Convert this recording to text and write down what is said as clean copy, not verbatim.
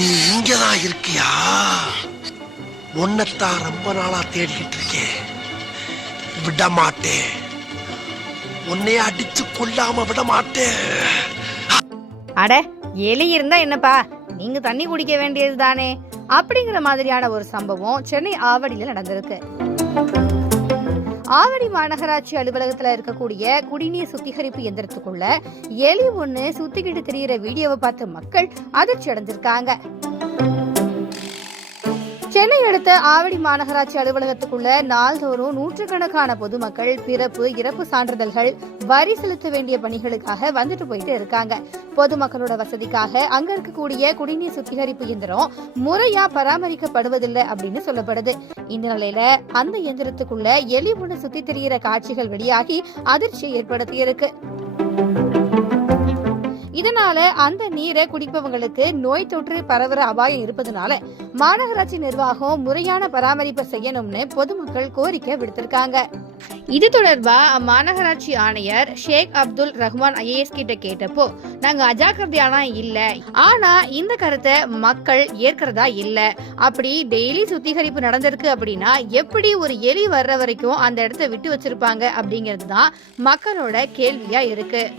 நீ இங்கதான் இருக்கியா? உன்னைத்தான் ரொம்ப நாளா தேடிக்கிட்டு இருக்கேன். விட மாட்டேன். உன்னைய அடிச்சு கொல்லாம விட மாட்டேன். அட, எலி இருந்தா என்னப்பா, நீங்க தண்ணி குடிக்க வேண்டியது தானே அப்படிங்கிற மாதிரியான ஒரு சம்பவம் சென்னை ஆவடியில நடந்திருக்கு. ஆவடி மாநகராட்சி அலுவலகத்துல இருக்கக்கூடிய குடிநீர் சுத்திகரிப்பு எந்திரத்துக்குள்ள எலி ஒண்ணு சுத்திக்கிட்டு திரியிற வீடியோவை பார்த்து மக்கள் அதிர்ச்சி அடைஞ்சிருக்காங்க. சென்னை அடுத்த ஆவடி மாநகராட்சி அலுவலகத்துக்குள்ள நாள்தோறும் நூற்றுக்கணக்கான பொதுமக்கள் பிறப்பு இறப்பு சான்றிதழ்கள் வரி செலுத்த வேண்டிய பணிகளுக்காக வந்துட்டு போயிட்டு இருக்காங்க. பொதுமக்களோட வசதிக்காக அங்க இருக்கக்கூடிய குடிநீர் சுத்திகரிப்பு இயந்திரம் முறையா பராமரிக்கப்படுவதில்லை அப்படின்னு சொல்லப்படுது. இந்த நிலையில அந்த இயந்திரத்துக்குள்ள எலி ஒண்ணு சுத்தி திரியிற காட்சிகள் வெளியாகி அதிர்ச்சியை ஏற்படுத்தி இருக்கு. இதனால அந்த நீரை குடிப்பவங்களுக்கு நோய் தொற்று பரவுற அபாயம் இருப்பதனால மாநகராட்சி நிர்வாகம் முறையான பராமரிப்பு செய்யணும்னு பொதுமக்கள் கோரிக்கை விடுத்திருக்காங்க. இது தொடர்பா மாநகராட்சி ஆணையர் ஷேக் அப்துல் ரஹ்மான் IAS கிட்ட கேட்டப்போ, நாங்க அஜாக்கிரதையானா இல்ல, ஆனா இந்த கருத்தை மக்கள் ஏற்கிறதா இல்ல. அப்படி டெய்லி சுத்திகரிப்பு நடந்திருக்கு அப்படின்னா எப்படி ஒரு எலி வர்ற வரைக்கும் அந்த இடத்த விட்டு வச்சிருப்பாங்க அப்படிங்கிறது தான் மக்களோட கேள்வியா இருக்கு.